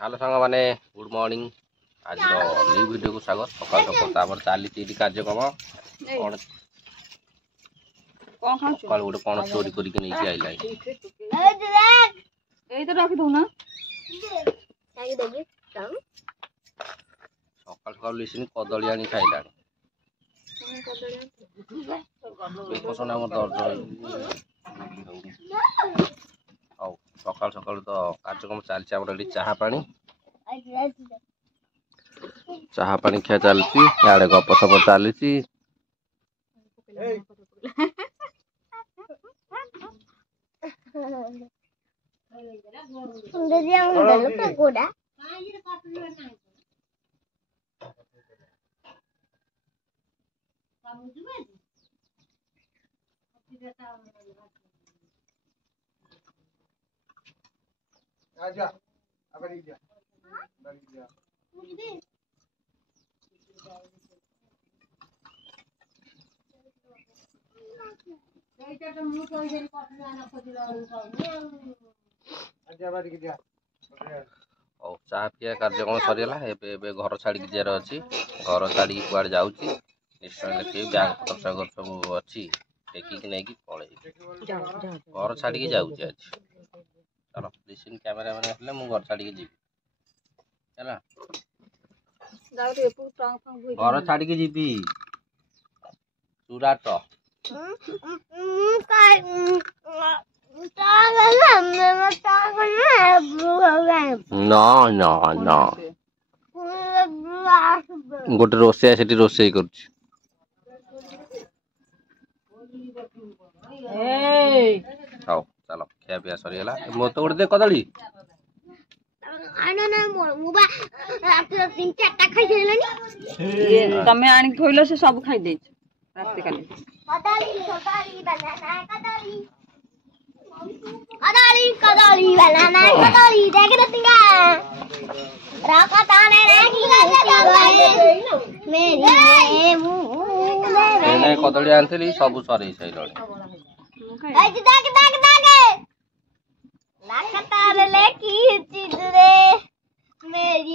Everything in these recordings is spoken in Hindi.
हेलो सांग मैंने गुड मॉर्निंग। आज न्यू वीडियो को स्वागत। सकाल सकाल चली कार्यक्रम सकाल गोटे कौन चोरी करके नहीं आइला सकाल सकाल लिसिन कदली आनी खाइला बेकसन आम दर्ज सकाल सकाल तो कार्यक्रम चलती चाहा पानी खिया चलती इे गप सप चली चाह पिया कार्यक्रम सरीगला। घर छाड़ी जार अच्छी घर छाड़ी कुआड़े जाऊँगी निश्चय देखे बैग पतर सब अच्छी टेकिक नहीं पड़े घर छाड़ी जाऊँ आज चलो लिसिन कैमेरा मैंने आसले मुझे घर छाड़ी जी घर छाड़ी जी सुराट गोटे रोसे से रोसे कर चलो खिया पिया सरीगला मत गोटे दे कदली तमें आनी थोइल से सब खाई दे रात काली कदली बनाना कदली देख रतिया राकताने मेरी नहीं कदली आनी सब सर सारे मेरी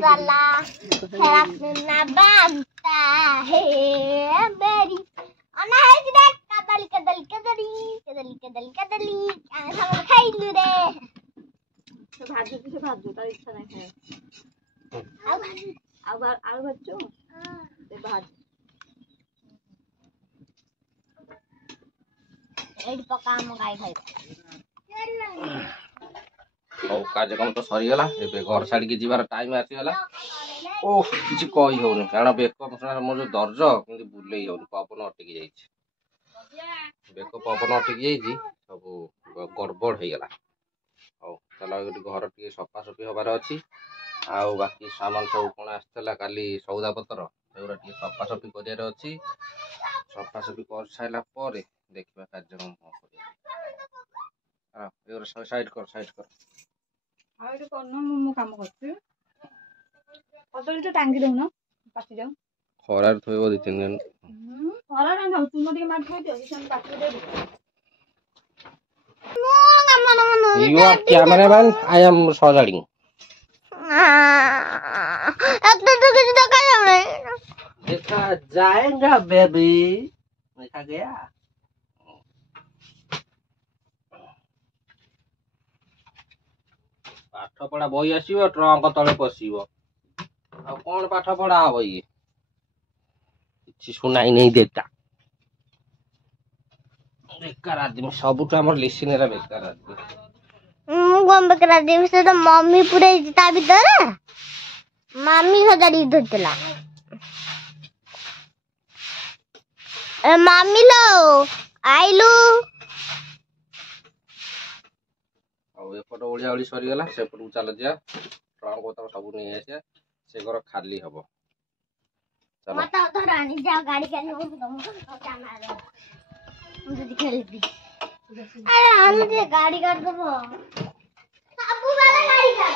साला सुनना बनता है मेरी कदली कदली कदली कदली कदली कदली सब खाइलु रे भाजू से भाजू तार इच्छा नहीं खाए आलू भाजू से भाज एडी पका हम गाय खाइ कार्यक्रम तो सरीगला घर छाड़ी जीवार टाइम आसीगला ओह किसी कही होनी कारण बेक मोर जो दर्ज कि बुले हो पवन अटकी जा बेक पवन अटकी जा सब गड़बड़ हो गला चलो घर टे सफासफी हबार अच्छी आउ बाकी सामान सब कौन आसला काली सौदा पतर से सफासफी कर सफासफी कर सारा देखा कार्यक्रम कौन साइड कर काम करती टांगी दौन पाची जाऊ खरार थोब दी तीन दिन खरा ना जाऊ चुन टे मार खाई दियो पाची दे You are cameraman, I am soldering. देखा जाएगा बेबी देखा गया पाठ पढ़ा बही आसो ट्रंक तले पशब आ कौन पाठ पढ़ा हम ये कि शुणाई नहीं देता बेकार आदमी सबुठ आम लिसिन बेकार आदमी बेकार आदमी से तो मम्मी पूरे ता भीतर मम्मी सजाड़ी धरला मम्मी लो आइलु एपट ओलिया ओली सरीगला सेपट को चल जा ट्रंक बोतल सब नहीं आसे से घर खाली हम चलो गाड़ी अरे हम गाड़ी कर दबो सबू वाला गाड़ी कर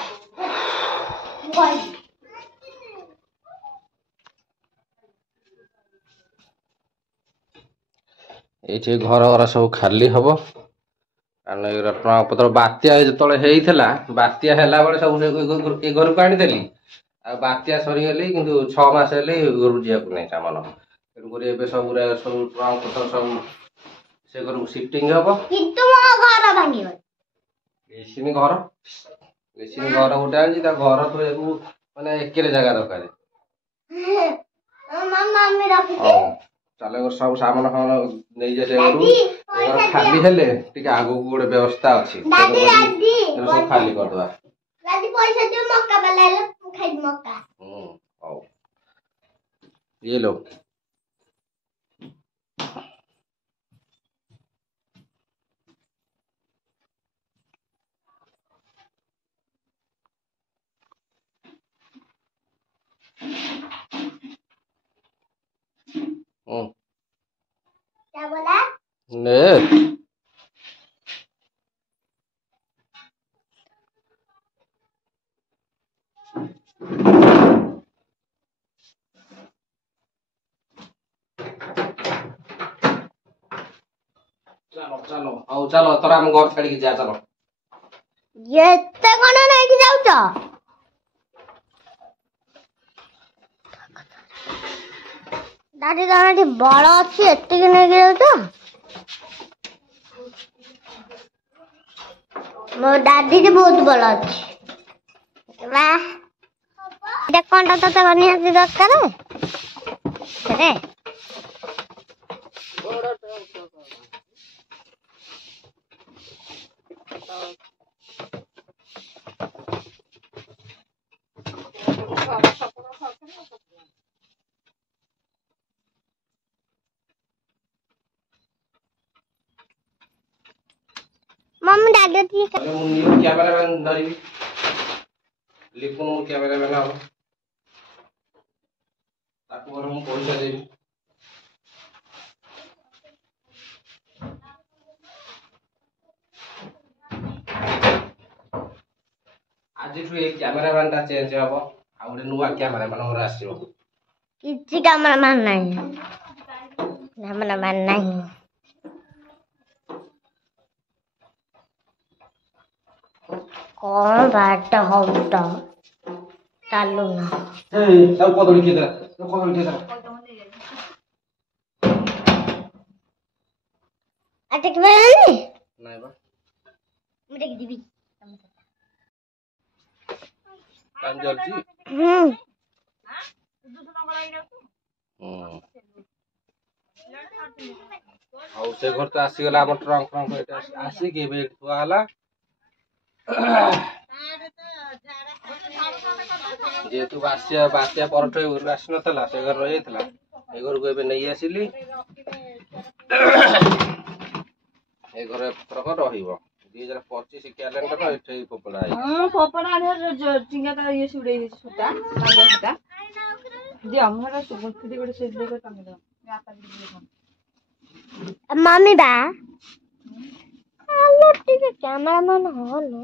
ये घर घर सब खाली हम କାରଣ ଏଗୁରା ପ୍ରମାଣପତ୍ର ବାତ୍ୟା ଯେତେବେଳେ ହେଇଥିଲା, ବାତ୍ୟା ହେଲା ବେଳେ ସବୁ ଏ ଘରକୁ ଆଣିଦେଲି। ଆଉ ବାତ୍ୟା ସରିଗଲି, କିନ୍ତୁ 6 ମାସ ହେଲେ ଏ ଘରକୁ ଯିବାକୁ ନାହିଁ ସାମାନ। ତେଣୁକରି ଏବେ ସବୁ ପ୍ରମାଣପତ୍ର ସବୁ ସେ ଘରକୁ ସିଫ୍ଟିଂ ହବ। କିନ୍ତୁ ମୋ ଘର ଭାଙ୍ଗିବ। ମେସିନ୍ ଘର ଗୋଟେ ଆଣିଛି, ତା ଘର ଥୋଇବାକୁ ମାନେ ଏକରେ ଜାଗା ଦରକାର। ମାମି ରଖିଛି। ତାହେଲେ ସବୁ ସାମାନ ନେଇଯାଏ ସେ ଘରୁ। ଖାଲି ହେଲେ ଟିକେ ଆଗକୁ ଗୋଟେ ବ୍ୟବସ୍ଥା ଅଛି, ସବୁ ଖାଲି କରିଦବା। ପଇସା ଦିଅ, ମକା ବାଲା ହେଲେ ଖାଇବି ମକା। ହଉ ଇଏ ଲୋ क्या बोला? ने चलो ଆଉ ଚାଲ ତୋର ଆମ ଘର ଛାଡିକି ଯା ଚାଲ। ଏତେ କଣ ନେଇକି ଯାଉଛ? ଦାଦି ତମର ଏଠି ବଳ ଅଛି, ଏତିକି ନେଇକି ଯାଉଛ? ମୋ ଦାଦିରେ ବହୁତ ବଳ ଅଛି। ଏଇଟା କଣଟା ତୋତେ ନିହାତି ଦରକାର? मम्मी दादी ठीक है। ମୁଁ କ୍ୟାମେରାମ୍ୟାନ ଧରିବି, ଲିପୁନ ମୁଁ କ୍ୟାମେରାମ୍ୟାନ ହବ, ତାକୁ ଘରେ ମୁଁ ପଇସା ଦେବି। ଆଜିଠୁ ଏଇ କ୍ୟାମେରାମ୍ୟାନ ଟା ଚେଞ୍ଜ ହବ, ଆଉ ଗୋଟେ ନୂଆ କ୍ୟାମେରାମ୍ୟାନ ମୋର ଆସିବ। କିଛି କ୍ୟାମେରାମ୍ୟାନ ନାହିଁ, କ୍ୟାମେରାମ୍ୟାନ ନାହିଁ। କଣ ବାଟ ହଉଟ ଚାଲୁନ। ସବୁ କଦଳୀ କିଏ ଦେଲା? କଦଳୀ କିଏ ଦେଲା? ନାଇଁ ବା, ମୁଁ ଦେଖି ଯିବି। ଟାଇମ୍ ଯାଉଛି। ଆଉ ସେ ଘର ତ ଆସିଗଲା, ଆମ ଟ୍ରଙ୍କ ଏଇଟା ଆସିକି ଏବେ ଏଠି ଥୁଆ ହେଲା। ଯେହେତୁ ବାତ୍ୟା ପରଠୁ ଏ ଘରକୁ ଆସିନଥିଲା, ସେ ଘରେ ରହିଯାଇଥିଲା, ଏ ଘରକୁ ଏବେ ନେଇ ଆସିଲି। ଏ ଘରେ ଟ୍ରକ ରହିବ 2025 କ୍ୟାଲେଣ୍ଡର ଏଠି ପୋପଡ଼ା ହେଇଛି। ପପଡ଼ା ଚିଙ୍ଗା ତା ଇଏ ସୁଡେଇ ଦେଇଛି ସୂତା ସୂତା ଦିଅ ମୋର ସୁଗୁଠି ଗୋଟେ ସେ ଦେଇକି ତମେ ଦିଅ मम्मी बा हेलो ठीक है कैमरामैन हेलो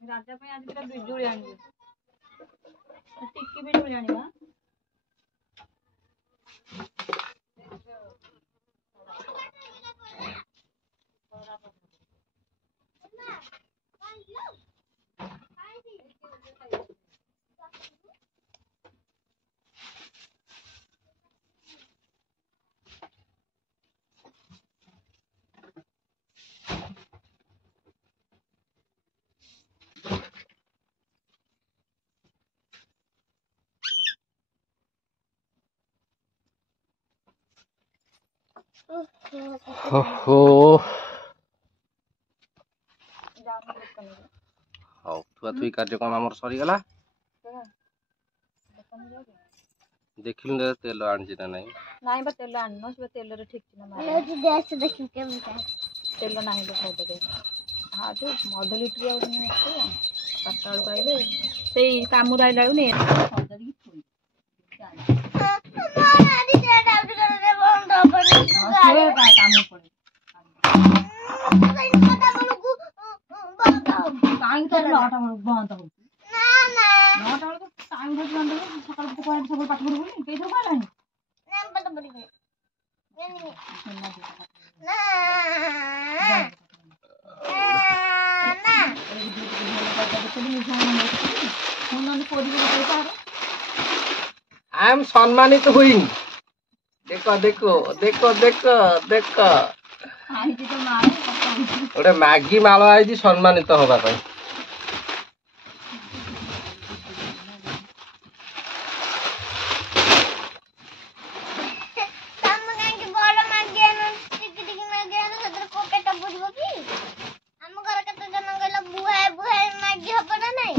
राजा पे आज का बिजुली आनी टिक्की बिजुली आनी हां हो ହଉ ଥୁଆଥୁଇ କାର୍ଯ୍ୟକ୍ରମ ଆମର ସରିଗଲା। ଦେଖିଲୁ ତେଲ ଆଣିଛି ନା ନାଇଁ? ନାଇଁ ବା ତେଲ ଆଣିନ ସେ ତେଲରେ ଠିକ ନା ମାର ତେଲ ନାହିଁ ତ ଖାଇଦେବେ ହଁ ଯୋଉ ଅଧ ଲିଟର ଆଉ ନେଇ ଆସିବ 7ଟା ବେଳକୁ ଆଇଲେ ସେଇ କାମରୁ ଆଇଲା ବେଳକୁ ନେଇ ସଜାଡ଼ିକି ଥୋଇ କାମ ପଡେ କାହିଁକି ତ 9ଟା ବେଳକୁ ବନ୍ଦ ହଉଛି 9ଟା ବେଳକୁ ଟାଇମ ବନ୍ଦ ହଉଛି ସକାଳ ତୁ କୁଆଡେ ସବୁ ପାଠ ପଢିବୁନି କେଇ ସବୁ କଲାଣି ନା ପାଠ ପଢିବି ନା आई एम सम्मानित हुई देखो देखो देखो देखो देखो गोटे मैगी माल आई सम्मानित हवा पाई ତମ କାହିଁକି ବଡ ମାଗି ଆଣୁ ଟିକି ଟିକି ମାଗି ଆଣୁ ସେଥିରେ କୋଉ ପେଟ ପୁରିବ କି ଆମ ଘରେ କେତେ ଜଣ କହିଲ ବୁହାଏ ବୁହାଏ ମାଗି ହବ ନା ନାଇଁ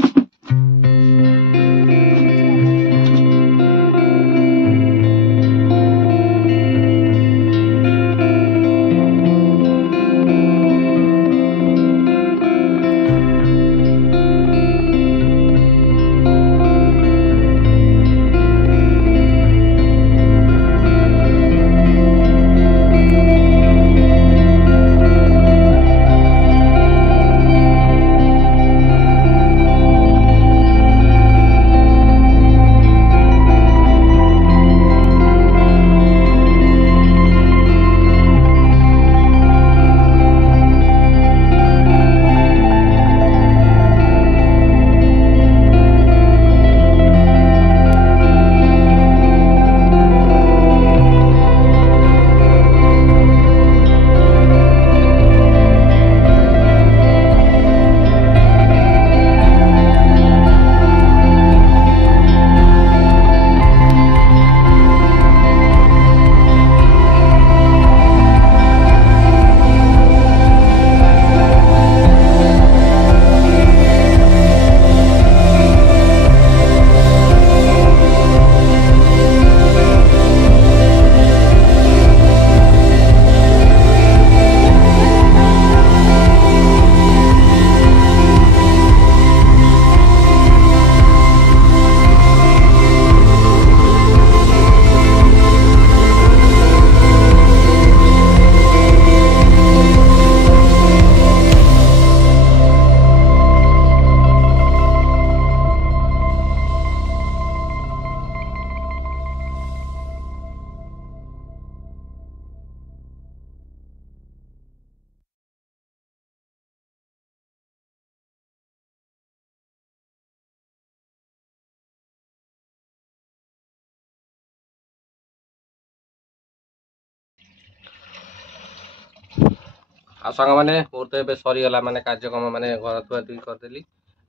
आ सांग मैंने मोर तो ये सरीगला माने कार्यक्रम माने घर थुआ थुई करदेली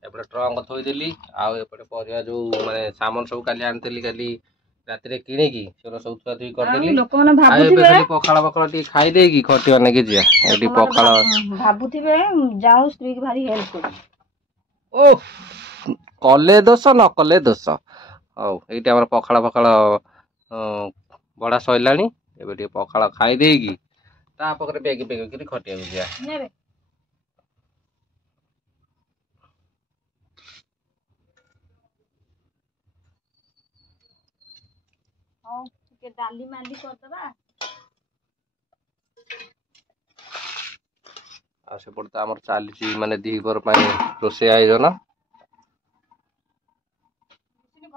एपटे ट्रंक थोईदेली आउटे परिया जो माने सामान सब काली आनी काली राति किणिकी से सब थुआ थुई करदेली पखाड़ पखाड़ टी खाई देगी खटी अनेक जिया एटी पखाड़ भाबुथिबे जाऊ स्त्री की भारी हेल्प कर ओ कले दोष न कले दोष हौ एटी हमर पखाड़ पखाड़ बड़ा सइलानी एबे टी पखाड़ खाई देगी ता पकरे बेगी बेगी करी खटिया जिया नेबे हौ के डाली माली कर दबा आ सेपटे तो आमर चली माने दीपर रोषे आयोजन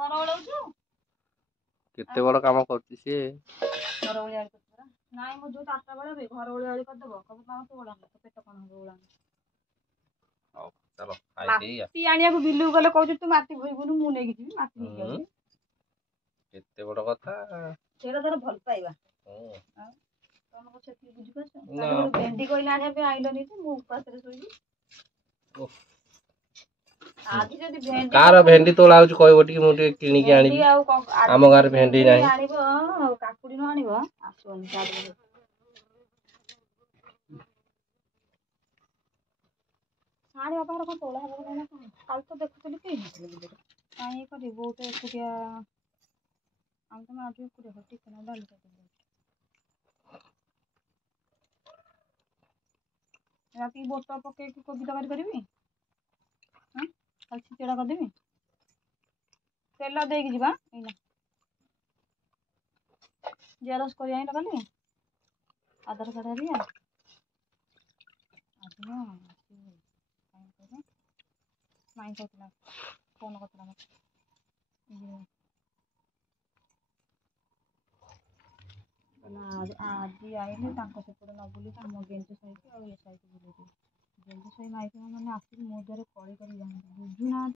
घर ओळौछु केते बड़ काम करछि से घर ओळिया करतरा नाइ मो जो 4टा बेला बे घर ओळिया कर दबो कब काम तो ओळा तो पेट कोन हो ओळा हौ चलो खाई देया ती आनिया को बिल्लू गले कहू तू माटी भइबुनु मु नेकी जिबी माटी नेकी आउ केते बड़ कथा सेरा धर भल पाइबा तम को सेती बुझी पाछ भेंडी कइला आने पे आइलनी तू मु उपास रे सोई आदि जदी भेंडी कार भेंडी तोला होछ कहबो टी मु टी किनी के आनी हम घर भेंडी नाही आनिबो काकुडी न आनिबो आसोनी साडी साड़ी अपार को तोला हो ना काल तो देखुतली के काई करी बहुत एकुटिया हम तो आज एकुटिया हटी कना डाल के राती बोटा पके की कोबी तकारी करबी हां कल छिचड़ा कर देबी तेल दे के जीवा एना जेरस करी आई लगली आधार कार्ड हरिया आदिना माइन कहला फोन करतला ଆଜି ଆଇଲେ ତାଙ୍କ ସେପଟେ ନ ବୁଲିକି ଆମ ଗେଞ୍ଜ ସାହିକି ଆଉ ଏ ସାହିକି ବୁଲେଇଦେବି। ଗେଞ୍ଜ ସାହି ମାଇକିନା ମାନେ ଆସିକି ମୋ ଦ୍ୱାରା କଳି କରି ଯାଆନ୍ତି, ବୁଝୁନାହାନ୍ତି।